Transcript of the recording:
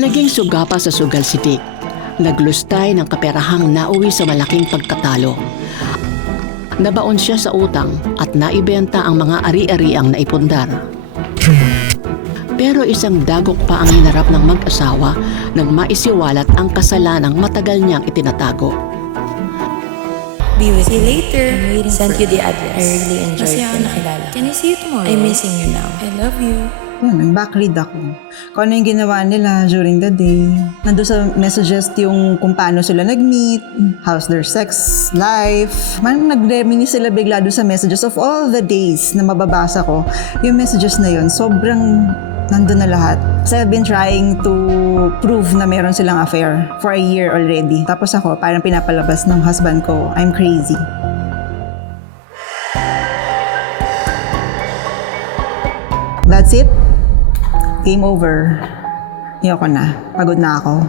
Naging sugapa sa sugal si Dick. Naglustay ng kaperahang nauwi sa malaking pagkatalo. Nabaon siya sa utang at naibenta ang mga ari-ariang naipundar. Pero isang dagok pa ang hinarap ng mag-asawa nang maisiwalat ang kasalanang matagal niyang itinatago. Be with See you later. I'm waiting Sent for you the address. I really enjoyed Masaya nakilala. Can I see you tomorrow? I'm missing you now. I love you. Yun, nag-backread ako. Kung ano yung ginawa nila during the day. Nandun sa messages yung kung paano sila nag-meet, how's their sex life. Man, nag-reminis sila bigla doon sa messages of all the days na mababasa ko. Yung messages na yun, sobrang nandun na lahat. So I've been trying to prove na meron silang affair for a year already. Tapos ako, parang pinapalabas ng husband ko, I'm crazy. That's it. Game over. Ayoko na. Pagod na ako.